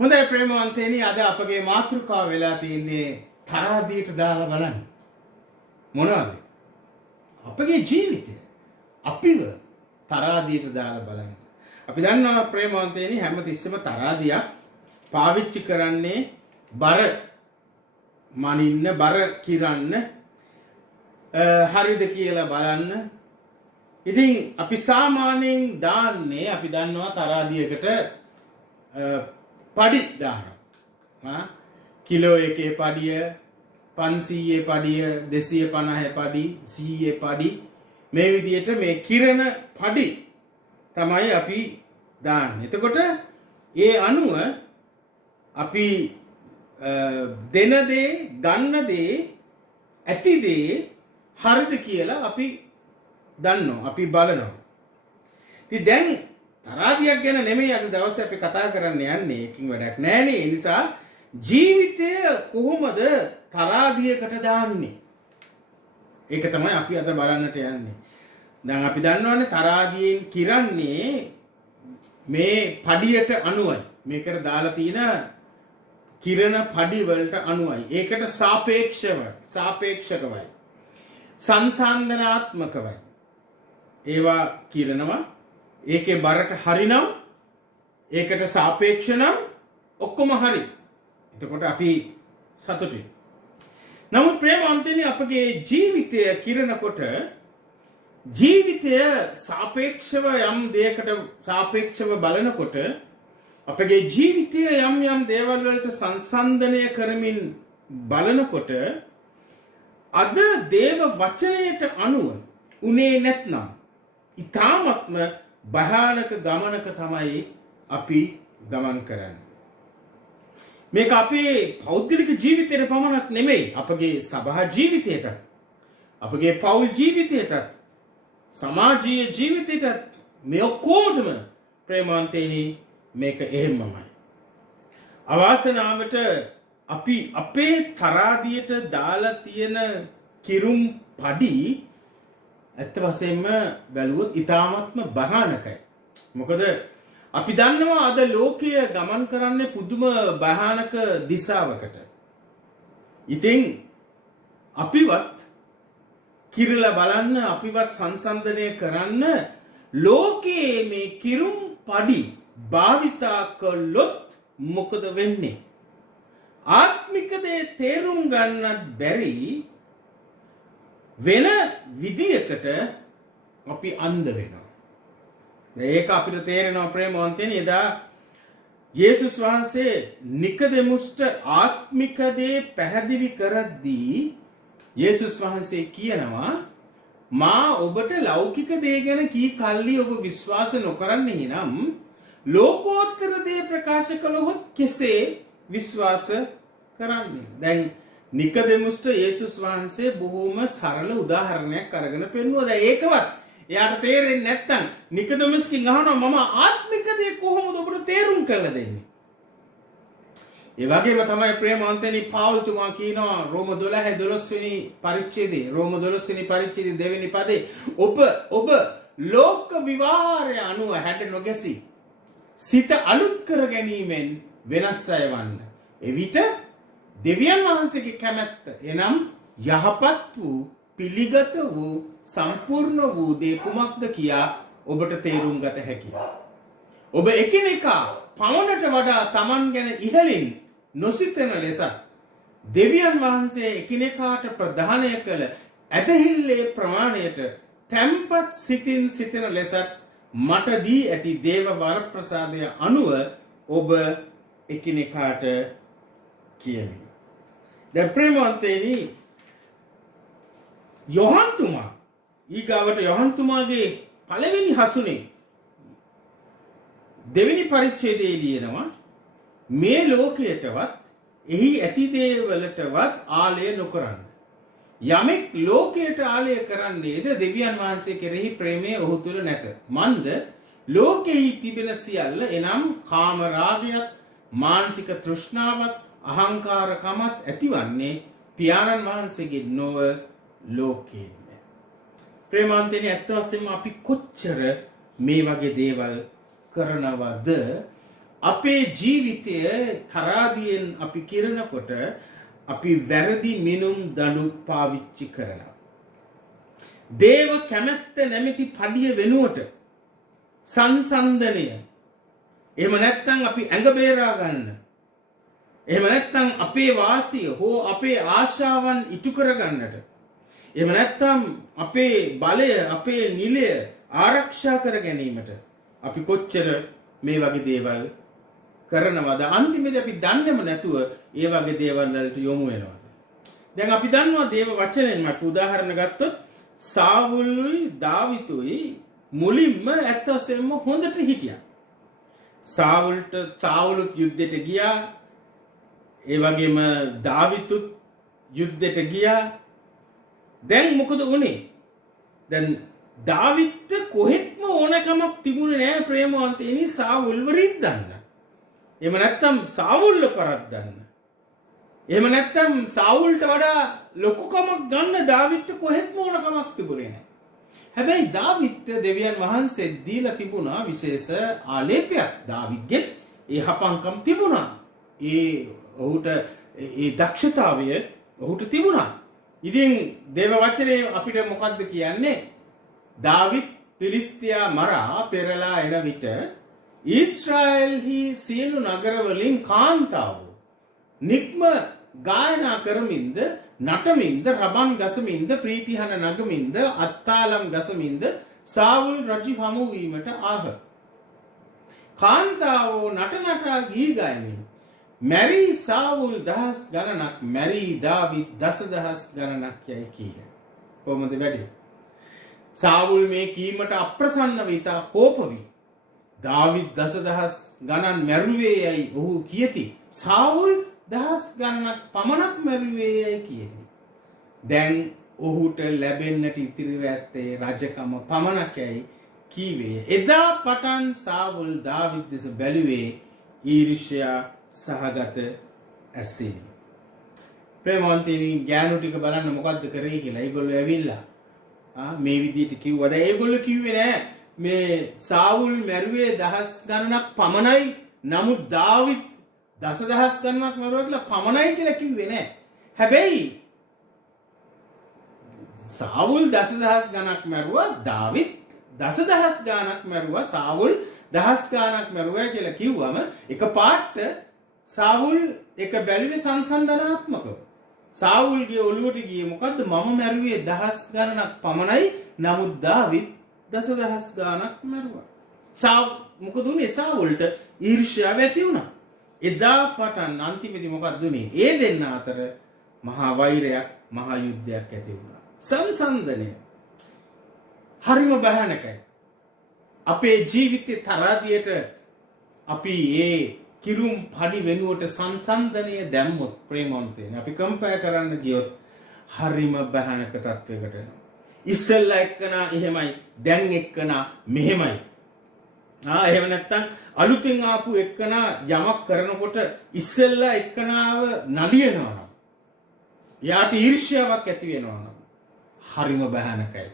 හොඳයි ප්‍රේමවන්තයනි අද අපගේ මාතෘකාව වෙලා තියෙන්නේ තරහදියට දාලා බලන්න. මොනවද? අපගේ ජීවිතය අපිව තරහදියට දාලා බලන්න. අපි දන්නවා ප්‍රේමවන්තයනි හැමතිස්සෙම තරහදියක් පාවිච්චි කරන්නේ බර මනින්න බර කිරන්න හරිද කියලා බලන්න. ඉතින් අපි සාමාන්‍යයෙන් දාන්නේ අපි දන්නවා තරහදියකට පඩි දානවා. කිලෝ එකේ පඩිය 500 පඩිය 250 පඩි 100 පඩි මේ විදිහට මේ කිරණ පඩි තමයි අපි දාන්නේ. එතකොට ඒ අනුව අපි දෙන දේ ගන්න දේ ඇති දේ හරිද කියලා අපි දන්නවා. අපි බලනවා. ඉතින් දැන් තරහදියක් ගැන නෙමෙයි අද දවසේ අපි කතා කරන්න යන්නේ. ඒකින් වැඩක් නෑනේ. ඒ නිසා ජීවිතය කොහොමද තරහදියකට දාන්නේ? ඒක තමයි අපි අද බලන්නට යන්නේ. දැන් අපි දන්නවනේ තරහදියෙන් කිරන්නේ මේ පඩියට අනුවයි. මේකට දාලා තියෙන කිරණ පඩි වලට අනුවයි. ඒකට සාපේක්ෂකවයි. සංසන්දනාත්මකවයි. ඒවා කිරනවා. ඒකේ බරට හරිනම් ඒකට සාපේක්ෂ නම් ඔක්කොම හරි. එතකොට අපි සතුටුයි. නමුත් ප්‍රේමවන්තයනි අපගේ ජීවිතය කිරනකොට ජීවිතය සාපේක්ෂව යම් දෙයකට සාපේක්ෂව බලනකොට අපගේ ජීවිතය යම් දේවල් වලට සංසන්දනය කරමින් බලනකොට අද දේව වචනයට අනුව උනේ නැත්නම් ඊ타ත්ම භයානක ගමනක තමයි අපි ගමන් කරන්නේ. මේක අපේ පෞද්ගලික ජීවිතයට පමණක් නෙමෙයි අපගේ සභා ජීවිතයට අපගේ පෞල් ජීවිතයට සමාජීය ජීවිතයට මේ ඔක්කොමතම ප්‍රේමවන්තයනි මේක එහෙමමයි. අවාසනාවට අපි අපේ තරහදියට දාලා තියෙන කිරුම් පඩි ඇත්ත වශයෙන්ම බැලුවොත් ඊ타ත්ම භයානකයි. මොකද අපි දන්නවා අද ලෝකය ගමන් කරන්නේ පුදුම භයානක දිශාවකට. ඉතින් අපිවත් කිරලා බලන්න අපිවත් සංසන්දනය කරන්න ලෝකයේ මේ කිරුම් පඩි භාවිතා කළොත් මොකද වෙන්නේ? ආත්මික දේ තේරුම් ගන්නත් බැරි වෙන විදියකට අපි අන්ධ වෙනවා. ඒක අපිට තේරෙනවා ප්‍රේමවන්තයනි. එදා යේසුස් වහන්සේ නිකදෙමුස්ට ආත්මික දේ පැහැදිලි කරද්දී යේසුස් වහන්සේ කියනවා මා ඔබට ලෞකික දේ ගැන කී කල්ලි ඔබ විශ්වාස නොකරන්නේ නම් ලෝකෝත්තර දේ ප්‍රකාශ කළොත් කෙසේ විශ්වාස කරන්නේ? දැන් නිකදෙමුස්ට යේසුස් වහන්සේ බොහොම සරල උදාහරණයක් අරගෙන පෙන්වුවා. දැන් ඒකවත් එයාට තේරෙන්නේ නැත්තම් නිකදෙමුස්කින් අහනවා මම ආත්මික දේ කොහොමද ඔබට තේරුම් කරලා දෙන්නේ? ඒ වගේම තමයි ප්‍රේමවන්තයනි පාවුල්තුමා කියනවා රෝම 12 වෙනි පරිච්ඡේදයේ රෝම 12 වෙනි පරිච්ඡේදයේ දෙවෙනි පදේ ඔබ ලෝක විවාරය අනුව හැට නොගැසී සිත අලුත් කර ගැනීමෙන් වෙනස් අය වන්න. එවිට දෙවියන් වහන්සේගේ කැමැත්ත එනම් යහපත් වූ පිළිගත වූ සම්පූර්ණ වූ දේ කුමක්ද කියා ඔබට තේරුම් ගත හැකියි. ඔබ එකිනෙකා පවණට වඩා Taman ගැන ඉහළින් නොසිතන ලෙස දෙවියන් වහන්සේ එකිනෙකාට ප්‍රදානය කළ ඇදහිල්ලේ ප්‍රමාණයට තැම්පත් සිතින් සිතන ලෙසත් මට දී ඇති දේව වරප්‍රසාදය අනුව ඔබ එකිනෙකාට කියමි. දැන් ප්‍රේමවන්තයනි යොහන්තුමා ඊගාවට යොහන්තුමාගේ පළවෙනි හසුනේ දෙවෙනි පරිච්ඡේදයේ ලියනවා මේ ලෝකයටවත් එහි ඇති දේවලටවත් ආලය නොකරන්න. යමෙක් ලෝකයට ආලය කරන්නේද දෙවියන් වහන්සේ කෙරෙහි ප්‍රේමය ඔහු තුළ නැත. මන්ද ලෝකෙහි තිබෙන සියල්ල එනම් කාම රාගයත් මානසික තෘෂ්ණාවත් අහංකාරකමත් ඇතිවන්නේ පියාණන් වහන්සේගේ නොව ලෝකයෙන්. ප්‍රේමවන්තයනි ඇත්ත වශයෙන්ම අපි කොච්චර මේ වගේ දේවල් කරනවද? අපේ ජීවිතය තරාදියෙන් අපි කිරනකොට අපි වැරදි මිනුම් දඩු පාවිච්චි කරනවා. දේව කැමැත්ත නැමැති පඩිය වෙනුවට සංසන්දනය. එහෙම නැත්නම් අපි ඇඟ බේරා ගන්න. එහෙම නැත්නම් අපේ වාසිය හෝ අපේ ආශාවන් ඉටු කර ගන්නට. එහෙම නැත්නම් අපේ බලය, අපේ නිලය ආරක්ෂා කර ගැනීමට අපි කොච්චර මේ වගේ දේවල් කරනවද? අන්තිමේදී අපි දන්නේම නැතුව ඒ වගේ දේවල් වලට යොමු වෙනවා. දැන් අපි දන්නවා දේව වචනෙන් අපි උදාහරණ ගත්තොත් සාවුල්ුයි දාවිතුයි මුලින්ම ඇත්ත වශයෙන්ම හොඳට හිටියා. සාවුලුත් යුද්ධෙට ගියා. ඒ වගේම දාවිතුත් යුද්ධෙට ගියා. දැන් මොකද වුනේ? දැන් දාවිත්ට කොහෙත්ම ඕනකමක් තිබුණේ නැහැ ප්‍රේමවන්තයනි සාවුල්ව රිද්දන්න. එහෙම නැත්නම් සාවුල්ව පරද්දන්න. එහෙම නැත්නම් සාවුල්ට වඩා ලොකුකමක් ගන්න දාවිත්ට කොහෙත්ම ඕනකමක් තිබුණේ නැහැ. හැබැයි දාවිත්ට දෙවියන් වහන්සේ දීලා තිබුණා විශේෂ ආලේපයක්. දාවිත්ගෙත් ඒ හපංකම් තිබුණා. ඔහුට ඒ දක්ෂතාවය ඔහුට තිබුණා. ඉතින් දේව වචනේ අපිට මොකද්ද කියන්නේ? දාවිත් පිලිස්තියා මරා පෙරලා එන විට ඊශ්‍රායෙල්හි සියලු නගරවලින් කාන්තාවෝ නික්ම ගායනා කරමින්ද නටමින්ද රබන් ගසමින්ද ප්‍රීතිහන නගමින්ද අත්තාලම් ගසමින්ද සාවුල් රජු හමු වීමට ආහ. කාන්තාවෝ නටනටා ගී ගයමින් මැරී සාවුල් දහස් ගණනක් මැරී දාවිත් දසදහස් ගණනක් යයි කීහ. කොහොමද වැඩි? සාවුල් මේ කීමට අප්‍රසන්න විතා කෝප වී දාවිත් දසදහස් ගණන් මැරුවේ යයි ඔහු කියති. සාවුල් දහස් ගණනක් පමණක් මැරුවේ යයි කියති. දැන් ඔහුට ලැබෙන්නට ඉතිරිව ඇත්තේ රජකම පමණක් යයි කීවේ. එදා පටන් සාවුල් දාවිත් දෙස බැලුවේ ඊර්ෂ්‍යා සහගත ඇසිනි. ප්‍රේමවන්තයනි ගෑනු ටික බලන්න මොකද්ද කරේ කියලා. ඒගොල්ලෝ ඇවිල්ලා මේ විදිහට කිව්වද? ඒගොල්ලෝ කිව්වේ නෑ මේ සාවුල් මැරුවේ දහස් ගණනක් පමණයි. නමුත් දාවිත් දසදහස් ගණනක් මැරුවා කියලා පමණයි කියලා කිව්වේ නෑ. හැබැයි සාවුල් දසදහස් ගණනක් මැරුවා, දාවිත් දසදහස් ගණනක් මැරුවා. සාවුල් දහස් ගණනක් මැරුවා කියලා කිව්වම එකපාරට සාවුල් එක බැලුවේ සංසන්දනාත්මකව. සාවුල්ගේ ඔළුවට ගියේ මොකද්ද? මම මැරුවේ දහස් ගණනක් පමණයි. නමුත් දාවිත් දසදහස් ගණනක් මැරුවා. මොකද උනේ? සාවුල්ට ඊර්ෂ්‍යාව ඇති වුණා. එදා පටන් අන්තිමේදී මොකක්ද උනේ? ඒ දෙන්න අතර මහා වෛරයක්, මහා යුද්ධයක් ඇති වුණා. සංසන්දනය හරිම භයානකයි. අපේ ජීවිතේ තරාදියට අපි ඒ කිරුම් පඩි වෙනුවට සංසන්දනය දැම්මොත් ප්‍රේමවන්තයනි, අපි කම්පයර් කරන්න ගියොත් හරිම භයානක තත්වයකට එනවා. ඉස්සෙල්ලා එක්කනා එහෙමයි, දැන් එක්කනා මෙහෙමයි. එහෙම නැත්තම් අලුතින් ආපු එක්කනා යමක් කරනකොට ඉස්සෙල්ලා එක්කනාව නලියනවා නම්, යාට ඊර්ෂ්‍යාවක් ඇති වෙනවා නම් හරිම භයානකයි.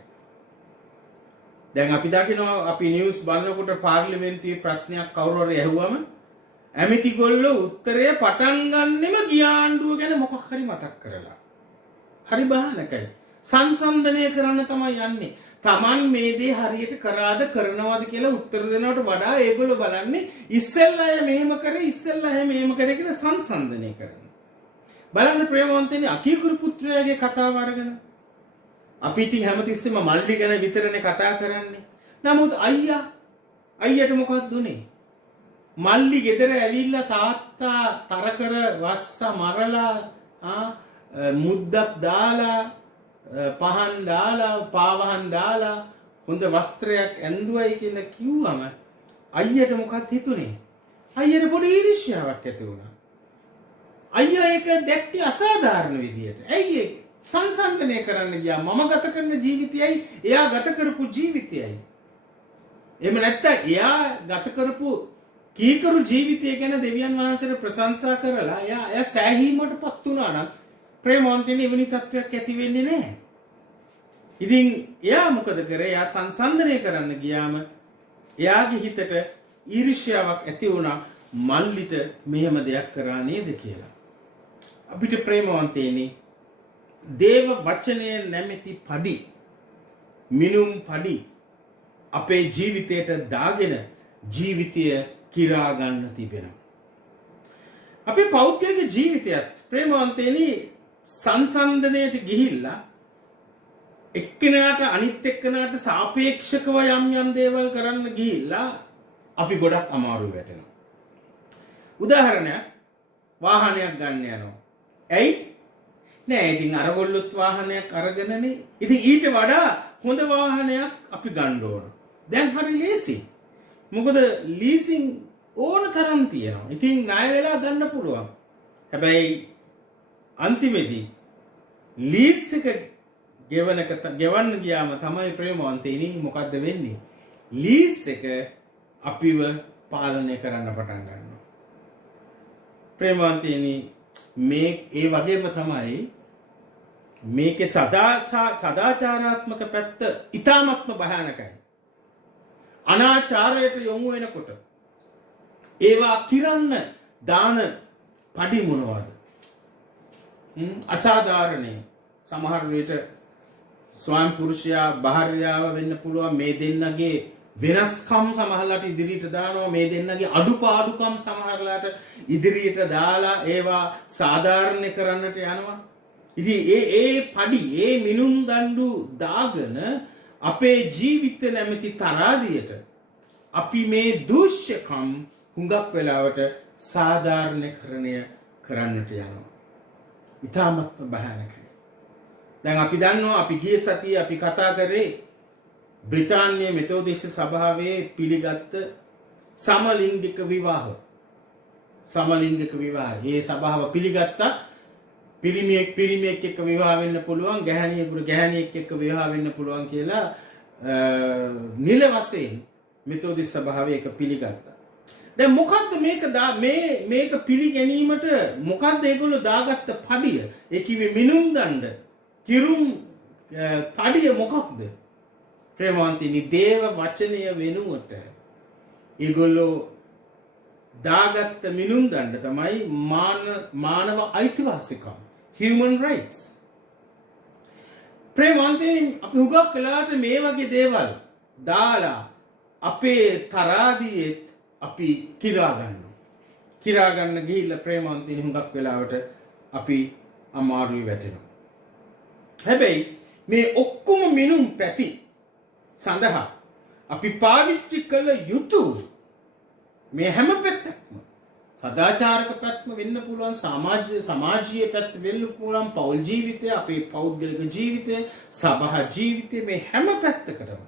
දැන් අපි දකිනවා, අපි නිවුස් බලනකොට පාර්ලිමේන්තුවේ ප්‍රශ්නයක් කවුරු හරි ඇහුවම ඇමතිගොල්ලෝ උත්තරය පටන් ගන්නෙම ගිය ආණ්ඩුව ගැන මොකක් හරි මතක් කරලා. හරි භයානකයි. සංසන්දනය කරන්න තමයි යන්නේ. Taman මේ දේ හරියට කරාද කරනවද කියලා උත්තර දෙනවට වඩා ඒගොල්ලෝ බලන්නේ ඉස්සෙල්ලා අය මෙහෙම කරේ, ඉස්සෙල්ලා අය මෙහෙම කරේ කියලා සංසන්දනය කරනවා. බලන්න ප්‍රේමවන්තයනි, අකීකුරු පුත්‍රයාගේ කතාව අරගෙන අපි ඉතින් හැමතිස්සෙම මල්ලි ගැන විතරනේ කතා කරන්නේ. නමුත් අයියට මොකක්ද උනේ? මල්ලි ගෙදර ඇවිල්ලා තාත්තා තරකර වස්ස මරලා මුද්දක් දාලා පහන් දාලා පාවහන් දාලා හොඳ වස්ත්‍රයක් ඇඳුවයි කියලා කිව්වම අයියට මොකක්ද හිතුනේ? අයියට පොඩි ඊර්ෂ්‍යාවක් ඇති වුණා. අයියා ඒක දැක්ටි අසාධාරණ විදියට. ඇයි ඒක? සංසන්දනය කරන්න ගියා. මම ගත කරන ජීවිතයයි එයා ගත කරපු ජීවිතයයි. එහෙම නැත්නම් එයා ගත කරපු කීකරු ජීවිතය ගැන දෙවියන් වහන්සේට ප්‍රශංසා කරලා එයා සෑහීමකටපත් වුණා නම් ප්‍රේමවන්තයනි, එවැනි තත්වයක් ඇති වෙන්නේ නැහැ. ඉතින් එයා මොකද කරේ? එයා සංසන්දනය කරන්න ගියාම එයාගේ හිතට ඊර්ෂ්‍යාවක් ඇති වුණා. මල්ලිට මෙහෙම දෙයක් කරා නේද කියලා. අපිට ප්‍රේමවන්තේනි දේව වචනය නැමැති පඩි මිනුම් පඩි අපේ ජීවිතයට දාගෙන ජීවිතය කිරා ගන්න තිබෙනවා. අපේ පෞද්ගලික ජීවිතයත් ප්‍රේමවන්තේනි සංසන්දනයට ගිහිල්ලා එක්කෙනාට අනිත් එක්කෙනාට සාපේක්ෂකව යම් දේවල් කරන්න ගිහිල්ලා අපි ගොඩක් අමාරු වැටෙනවා. උදාහරණයක් වාහනයක් ගන්න යනවා. ඇයි? නෑ ඉතින් අරගොල්ලොත් වාහනයක් අරගෙනනේ. ඉතින් ඊට වඩා හොඳ වාහනයක් අපි ගන්න ඕන. දැන් හරි ලේසි. මොකද ලීසින් ඕන තරම් තියෙනවා. ඉතින් ණය වෙලා ගන්න පුළුවන්. හැබැයි අන්තිමේදී ලීස් එක ගෙවන්න ගියාම තමයි ප්‍රේමවන්තයිනි මොකද්ද වෙන්නේ? ලීස් එක අපිව පාලනය කරන්න පටන් ගන්නවා. ප්‍රේමවන්තයිනි මේ ඒ වගේම තමයි මේකේ සදාචාරාත්මක පැත්ත ඊ타ත්ම භයානකයි. අනාචාරයට යොමු වෙනකොට ඒවා කිරන්න දාන පඩි මොනවද? අසාධාරණේ සමහර විට ස්වාම පුරුෂයා භාර්යාව වෙන්න පුළුවන්. මේ දෙන්නගේ වෙනස්කම් සමහරලාට ඉදිරියට දානවා. මේ දෙන්නගේ අඩුපාඩුකම් සමහරලාට ඉදිරියට දාලා ඒවා සාධාරණ කරන්නට යනවා. ඉතින් ඒ පඩි ඒ මිනුම් දඬු දාගෙන අපේ ජීවිත නැමැති තරාදියට අපි මේ දූෂ්‍යකම් හුඟක් වෙලාවට සාධාරණීකරණය කරන්නට යනවා. ඊටමත් භයානකයි. දැන් අපි දන්නවා අපි ගිය සතියේ අපි කතා කරේ බ්‍රිතාන්‍ය මෙතෝදිස්ත සභාවේ පිළිගත් සමලිංගික විවාහ. සමලිංගික විවාහ. මේ සභාව පිළිගත්තා. පිරිමියෙක් එක්ක විවාහ වෙන්න පුළුවන්, ගැහණියෙකුට ගැහණියෙක් එක්ක විවාහ වෙන්න පුළුවන් කියලා නිල වශයෙන් මෙතෝදිස්ත සභාවේ එක පිළිගත්තා. දැන් මොකද්ද මේක පිළිගැනීමට මොකද්ද ඒගොල්ලෝ දාගත්ත පඩිය? ඒ කිව්වේ මිනුම් දණ්ඩ කිරුම් පඩිය මොකක්ද? ප්‍රේමවන්තිනි දේව වචනය වෙනුවට ඒගොල්ලෝ දාගත්ත මිනුම් දණ්ඩ තමයි මානව අයිතිවාසිකම්, human rights. ප්‍රේමවන්තිනි අපි හුඟක් වෙලාවට මේ වගේ දේවල් දාලා අපේ තරාදියෙත් අපි කිරා ගන්නවා. කිරා ගන්න ගිහිල්ලා ප්‍රේමවන්තිනි හුඟක් වෙලාවට අපි අමාරුයි වැටෙනවා. හැබැයි මේ ඔක්කොම මිනුම් පැති සඳහා අපි පාවිච්චි කළ යුතු මේ හැම පැත්තක්ම සදාචාරක පැත්තම වෙන්න පුළුවන්, සමාජීය පැත්ත වෙන්න පුළුවන්, පෞල් ජීවිතය, අපේ පෞද්ගලික ජීවිතය, සභා ජීවිතය, මේ හැම පැත්තකටම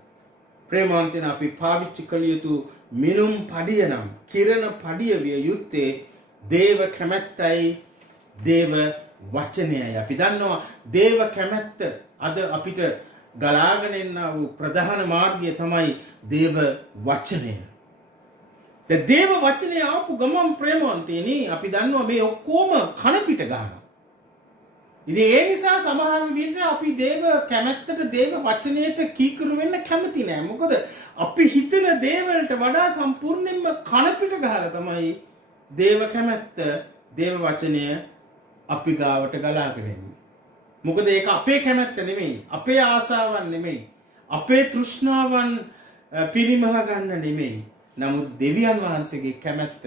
ප්‍රේමවන්තයන් අපි පාවිච්චි කළ යුතු මිනුම් පඩිය නම් කිරණ පඩිය විය යුත්තේ දේව කැමැත්තයි, දේව වචනයයි. අපි දන්නවා දේව කැමැත්ත අද අපිට ගලාගෙන එන වූ ප්‍රධාන මාර්ගය තමයි දේව වචනය. දේව වචනය ආපු ගමන් ප්‍රේමවන්තයනි අපි දන්නවා මේ ඔක්කොම කන පිට ගන්නවා. ඉතින් ඒ නිසා සමහර විට අපි දේව කැමැත්තට, දේව වචනයට කීකරු වෙන්න කැමති නෑ. මොකද අපි හිතන දේවල්ට වඩා සම්පූර්ණයෙන්ම කන පිට ගහලා තමයි දේව කැමැත්ත, දේව වචනය අපි ගාවට ගලාගෙන එන්නේ. මොකද ඒක අපේ කැමැත්ත නෙමෙයි, අපේ ආසාවන් නෙමෙයි, අපේ තෘෂ්ණාවන් පිරිමහ ගන්න නෙමෙයි. නමුත් දෙවියන් වහන්සේගේ කැමැත්ත,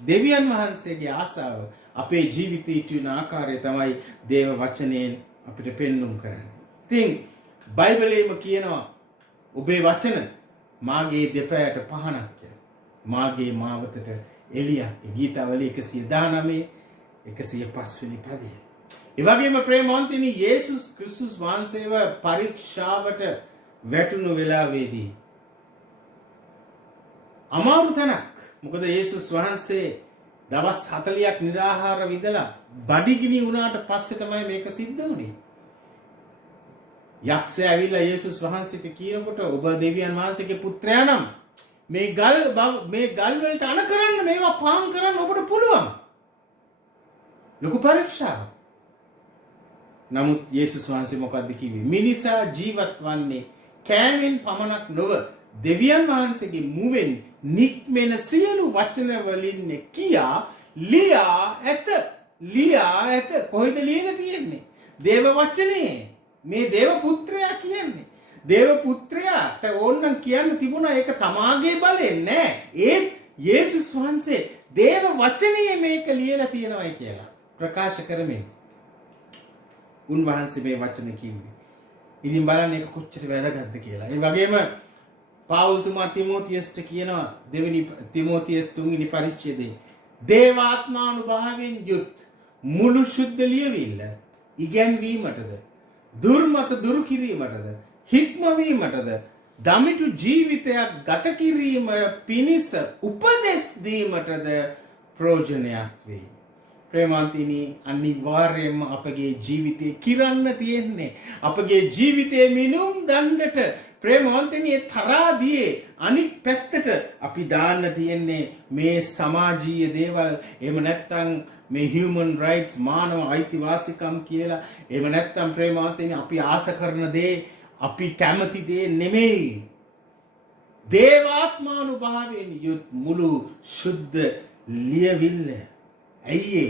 දෙවියන් වහන්සේගේ ආසාව අපේ ජීවිතයේ තියෙන ආකාරය තමයි දේව වචනයෙන් අපිට පෙන්වුම් කරන්නේ. ඉතින් බයිබලයේම කියනවා ඔබේ වචන මාගේ දෙපැයට පහනක් කියලා. මාගේ මාවතට එළියක්. ගීතාවලිය 119 105 වෙනි පදය. ඒ වගේම ප්‍රේමවන්තනි යේසුස් ක්‍රිස්තුස් වහන්සේව පරීක්ෂාවට වැටුණු වෙලාවේදී අමාරු තැනක්. මොකද යේසුස් වහන්සේ දවස් 40ක් නිරාහාර විඳලා බඩගිනි වුණාට පස්සේ තමයි මේක සිද්ධ වුණේ. යක්ෂයා ඇවිල්ලා යේසුස් වහන්සේට කියනකොට ඔබ දෙවියන් වහන්සේගේ පුත්‍රයා නම් මේ ගල් වලට අණ කරන්න, මේවා පාන් කරන්න ඔබට පුළුවන්. ලොකු පරීක්ෂාවක්. නමුත් යේසුස් වහන්සේ මොකද්ද කිව්වේ? මිනිසා ජීවත් වන්නේ කෑමෙන් පමණක් නොව දෙවියන් වහන්සේගේ මුවෙන් නික්මෙන සියලු වචන වලින් කියා ලියා ඇත කොහෙද ලියලා තියෙන්නේ? දේව වචනේ. මේ දේව පුත්‍රයා කියන්නේ. දේව පුත්‍රයාට ඕනනම් කියන්න තිබුණා ඒක තමාගේ බලෙන් නෑ. ඒත් යේසුස් වහන්සේ දේව වචනේ මේක ලියලා තියෙනවායි කියලා ප්‍රකාශ කරමින් උන්වහන්සේ මේ වචන කිව්වේ. ඉතින් බලන්න ඒක කොච්චර වැදගත්ද කියලා. ඒ වගේම පාවුල්තුමා තිමෝතියස්ට කියනවා දෙවෙනි තිමෝතියස් 3 වෙනි පරිච්ඡේදයේ දේවාත්මානුභාවයෙන් යුත් මුළු ශුද්ධ ලියවිල්ල ඉගැන්වීමටද දුර්මත දුරු කිරීමටද හික්මවීමටද දමිටු ජීවිතයක් ගත කිරීම පිණිස උපදෙස් දීමටද ප්‍රයෝජනයක් වේ. ප්‍රේමාන්තිනි අනිවාර්යයෙන්ම අපගේ ජීවිතේ කිරන්න තියෙන්නේ අපගේ ජීවිතයේ මිනුම් දණ්ඩට ප්‍රේමාන්තිනි තරාදියේ අනිත් පැත්තට අපි දාන්න තියෙන්නේ මේ සමාජීය දේවල්. එහෙම නැත්නම් මේ human rights මානව අයිතිවාසිකම් කියලා. එහෙම නැත්නම් ප්‍රේමාන්තිනි අපි ආස කරන දේ අපි කැමති දේ නෙමෙයි. දේවාත්මානුභාවයෙන් යුත් මුළු ශුද්ධ ලියවිල්ල. ඇයි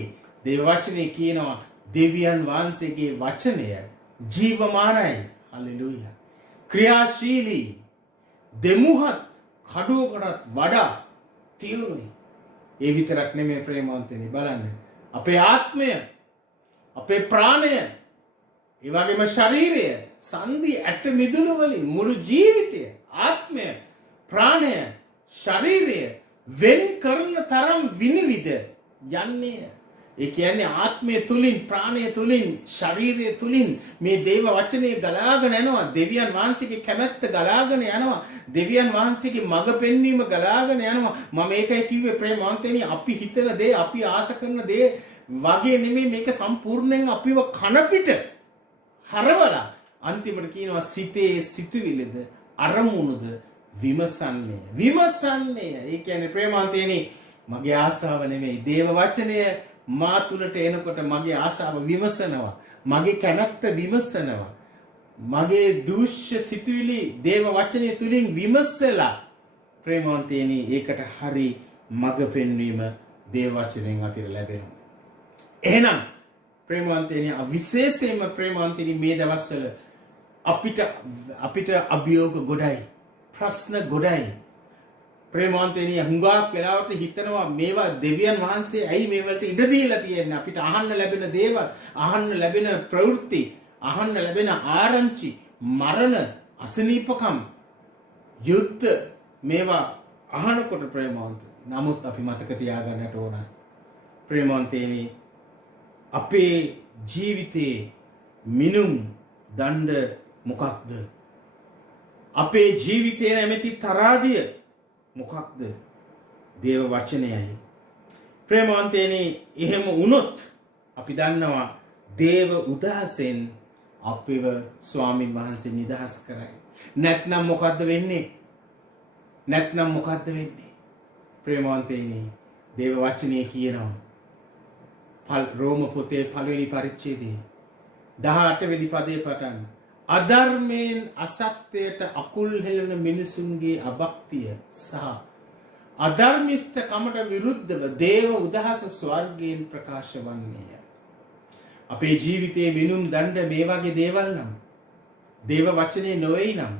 දේව වචනේ කියනවා දෙවියන් වහන්සේගේ වචනය ජීවමානයි. හලෙලූයා. ක්‍රියාශීලී දෙමුහත් කඩුවකටත් වඩා තියුණුයි. ඒ විතරක් නෙමෙයි ප්‍රේමවන්තනි බලන්න. අපේ ආත්මය, අපේ ප්‍රාණය, ඒ වගේම ශරීරය, සංදි ඇට මිදුළු වලින් මුළු ජීවිතය, ආත්මය, ප්‍රාණය, ශරීරය වෙන් කරන තරම් විනිවිද යන්නේ. ඒ කියන්නේ ආත්මය තුලින්, ප්‍රාණය තුලින්, ශරීරය තුලින් මේ දේව වචනේ ගලාගෙන යනවා. දෙවියන් වහන්සේගේ කැමැත්ත ගලාගෙන යනවා. දෙවියන් වහන්සේගේ මඟ පෙන්වීම ගලාගෙන යනවා. මම ඒකයි කිව්වේ ප්‍රේමවන්තනි අපි හිතන දේ, අපි ආස කරන දේ වගේ නෙමෙයි මේක සම්පූර්ණයෙන් අපිව කන පිට හරවලා අන්තිමට කියනවා සිතේ සිතුවිලිද අරමුණුද විමසන්නේ. ඒ කියන්නේ ප්‍රේමවන්තනි මගේ ආසාව නෙමෙයි දේව වචනය මා තුළට එනකොට මගේ ආසාව විමසනවා. මගේ කැමැත්ත විමසනවා. මගේ දූෂ්‍ය සිතුවිලි දේව වචනය තුලින් විමසලා ප්‍රේමවන්තයනි ඒකට හරි මඟ පෙන්වීම දේව වචනයෙන් අපිට ලැබෙනවා. එහෙනම් ප්‍රේමවන්තයනි විශේෂයෙන්ම ප්‍රේමවන්තයනි මේ දවස්වල අපිට අභියෝග ගොඩයි. ප්‍රශ්න ගොඩයි. ප්‍රේමවන්තයනි හුඟක් වෙලාවට හිතනවා මේවා දෙවියන් වහන්සේ ඇයි මේ වලට ඉඩ දීලා තියෙන්නේ? අපිට අහන්න ලැබෙන දේවල්, අහන්න ලැබෙන ප්‍රවෘත්ති, අහන්න ලැබෙන ආරංචි, මරණ, අසනීපකම්, යුද්ධ මේවා අහනකොට ප්‍රේමවන්ත. නමුත් අපි මතක තියාගන්නට ඕන ප්‍රේමවන්තයනි අපේ ජීවිතේ මිනුම් දණ්ඩ මොකක්ද? අපේ ජීවිතේ නැමැති තරාදිය මොකක්ද? දේව වචනයයි. ප්‍රේමවන්තයනි එහෙම වුණොත් අපි දන්නවා දේව උදහසෙන් අපිව ස්වාමින් වහන්සේ නිදහස් කරයි. නැත්නම් මොකද්ද වෙන්නේ? ප්‍රේමවන්තයනි දේව වචනේ කියනවා රෝම පොතේ 1 වෙනි පරිච්ඡේදයේ 18 වෙනි පදයේ පටන් අධර්මයෙන් අසත්‍යයට අකුල් හෙළන මිනිසුන්ගේ අභක්තිය සහ අධර්මිෂ්ඨකමට විරුද්ධව දේව උදහස ස්වර්ගයෙන් ප්‍රකාශ වන්නේය. අපේ ජීවිතයේ මිනුම් දණ්ඩ මේ වගේ දේවල් නම් දේව වචනේ නොවේ නම්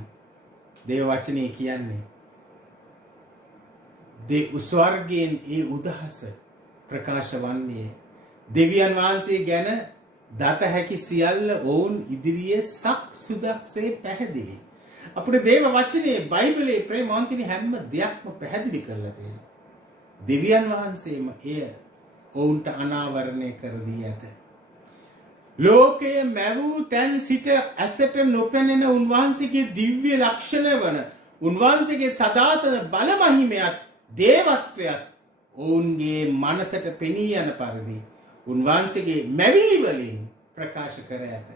දේව වචනේ කියන්නේ ස්වර්ගයෙන් ඒ උදහස ප්‍රකාශ වන්නේ දෙවියන් වහන්සේ ගැන දත හැකි සියල්ල ඔවුන් ඉදිරියේ සක් සුදක්සේ පැහැදිලි. අපේ දේව වචනේ බයිබලයේ ප්‍රේමවන්තනි හැම දෙයක්ම පැහැදිලි කරලා තියෙනවා. දෙවියන් වහන්සේම එය ඔවුන්ට අනාවරණය කර දී ඇත. ලෝකයේ මැවූ තැන් සිට ඇසට නොපෙනෙන උන්වහන්සේගේ දිව්‍ය ලක්ෂණ වන උන්වහන්සේගේ සදාතන බල මහිමයත් දේවත්වයත් ඔවුන්ගේ මනසට පෙනී යන පරිදි උන්වහන්සේගේ මැවිලි වලින් ප්‍රකාශ කර ඇත.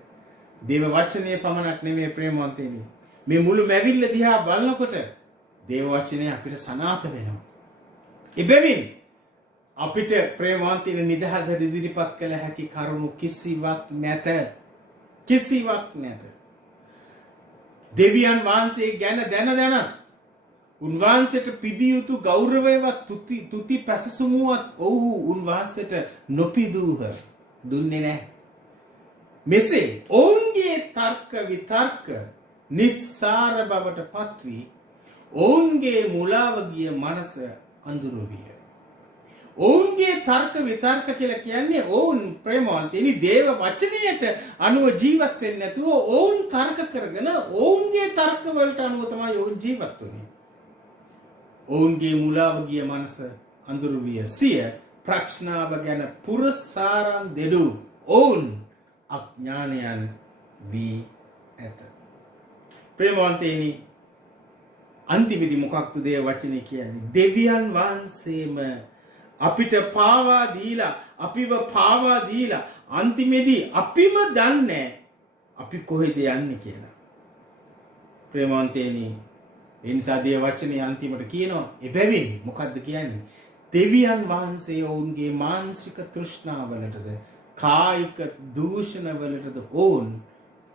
දේව වචනේ පමණක් නෙමෙයි ප්‍රේමවන්තයනි. මේ මුළු මැවිල්ල දිහා බලනකොට දේව වචනේ අපිට සනාථ වෙනවා. එබැවින් අපිට ප්‍රේමවන්තයනි නිදහස ඉදිරිපත් කළ හැකි කරුණු කිසිවක් නැත. දෙවියන් වහන්සේ ගැන දැන උන්වහන්සේට පිදිය යුතු ගෞරවයවත් තුති පැසසුමුවත් ඔව්හු උන්වහන්සේට නොපිදූහ දුන්නේ නැහැ. මෙසේ ඔවුන්ගේ තර්ක විතර්ක නිස්සාර බවට පත්වී ඔවුන්ගේ මුලාව ගිය මනස අඳුරු විය. ඔවුන්ගේ තර්ක විතර්ක කියලා කියන්නේ ඔවුන් ප්‍රේමවන්තයනි දේව වචනයට අනුව ජීවත් වෙන්නේ නැතුව ඔවුන් තර්ක කරගෙන ඔවුන්ගේ තර්ක වලට අනුව තමයි ඔවුන් ජීවත් වෙන්නේ. ඔවුන්ගේ මුලාව ගිය මනස අඳුරු විය. සිය ප්‍රඥාව ගැන පුරසාරම් දෙඩු ඔවුන් අඥානයන් වී ඇත. ප්‍රේමවන්තයනි අන්තිමේදී මොකක්ද දේව වචනේ කියන්නේ? දෙවියන් වහන්සේම අපිට පාවා දීලා අපිව පාවා දීලා අන්තිමේදී අපිම දන්නේ අපි කොහෙද යන්නේ කියලා. ප්‍රේමවන්තයනි ඒ නිසා දේව වචනේ අන්තිමට කියනවා එබැවින් මොකද්ද කියන්නේ? දෙවියන් වහන්සේ ඔවුන්ගේ මානසික තෘෂ්ණාවලටද කායික දූෂණවලටද ඔවුන්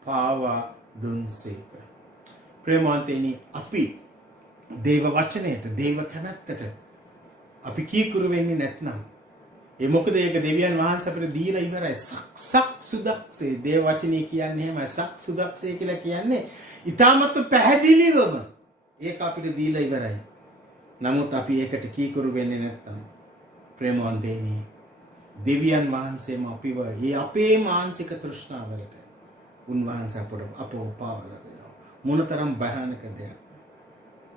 පාවා දුන්සේක. ප්‍රේමවන්තයනි අපි දේව වචනයට දේව කැමැත්තට අපි කීකුරු වෙන්නේ නැත්නම් ඒ මොකද ඒක දෙවියන් වහන්සේ අපිට දීලා ඉවරයි. සක් සුදක්සේ දේව වචනේ කියන්නේ එහෙමයි. සක් සුදක්සේ කියලා කියන්නේ ඊටමත් පැහැදිලිවම ඒක අපිට දීලා ඉවරයි. නමුත් අපි ඒකට කීකුරු වෙන්නේ නැත්නම් ප්‍රේමවන්තයනි දෙවියන් වහන්සේම අපිව මේ අපේ මානසික තෘෂ්ණාවලට උන්වහන්සේ අපව පාවලා දෙනවා. මොනතරම් භයානක දෙයක්.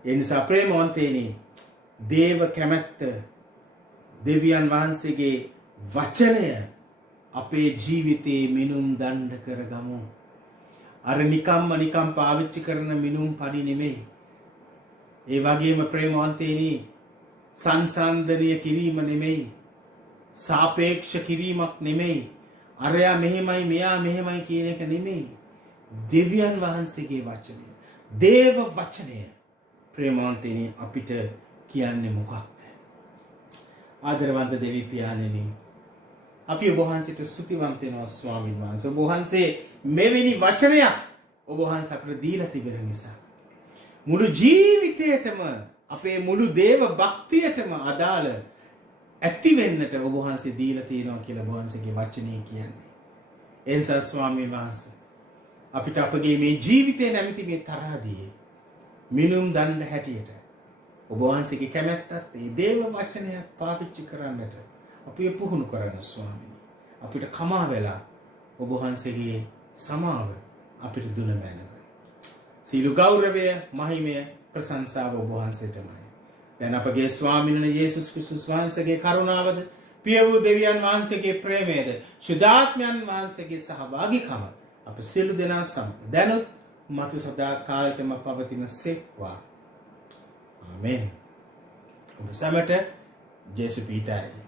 ඒ නිසා ප්‍රේමවන්තයනි දේව කැමැත්ත දෙවියන් වහන්සේගේ වචනය අපේ ජීවිතේ මිනුම් දණ්ඩ කරගමු. අර නිකම් පාවිච්චි කරන මිනුම් පඩි නෙමෙයි. ඒ වගේම ප්‍රේමවන්තයනි සංසන්දනය කිරීම නෙමෙයි. සාපේක්ෂ කිරීමක් නෙමෙයි. අරයා මෙහෙමයි මෙයා මෙහෙමයි කියන එක නෙමෙයි. දෙවියන් වහන්සේගේ වචනය. දේව වචනය ප්‍රේමවන්තයනි අපිට කියන්නේ මොකක්ද? ආදරවන්ත දෙවි පියාණෙනි අපි ඔබ වහන්සේට ස්තුතිවන්ත වෙනවා ස්වාමීන් වහන්සේ. ඔබ වහන්සේ මෙවැනි වචනයක් ඔබ වහන්සේ අපිට දීලා තිබෙන නිසා මුළු ජීවිතේටම අපේ මුළු දේව භක්තියටම අදාළ ඇති වෙන්නට ඔබ වහන්සේ දීලා තියෙනවා කියලා ඔබ වහන්සේගේ වචනේ කියන්නේ. ඒ නිසා ස්වාමීන් වහන්සේ අපිට අපගේ මේ ජීවිතේ නැමැති මේ තරහදී මිනුම් දණ්ඩ හැටියට ඔබ වහන්සේගේ කැමැත්තත් ඒ දේව වචනයත් පාවිච්චි කරන්නට අපි පුහුණු කරන්න ස්වාමීනි. අපිට කමා වෙලා ඔබ වහන්සේගේ සමාව අපිට දුන මැනව. සීල ගෞරවය මහිමය ප්‍රශංසාව ඔබ වහන්සේටමයි. දැන් අපගේ ස්වාමීන් යේසුස් ක්‍රිස්තුස් වහන්සේගේ කරුණාවද පිය වූ දෙවියන් වහන්සේගේ ප්‍රේමයද ශුද්ධාත්මයන් වහන්සේගේ සහභාගීකම අප සියලු දෙනා සමග දැනුත් මතු සදා කාලෙටම පවතින සේක්වා. ආමෙන්. ඔබ සැමට ජේසු පීඨයි.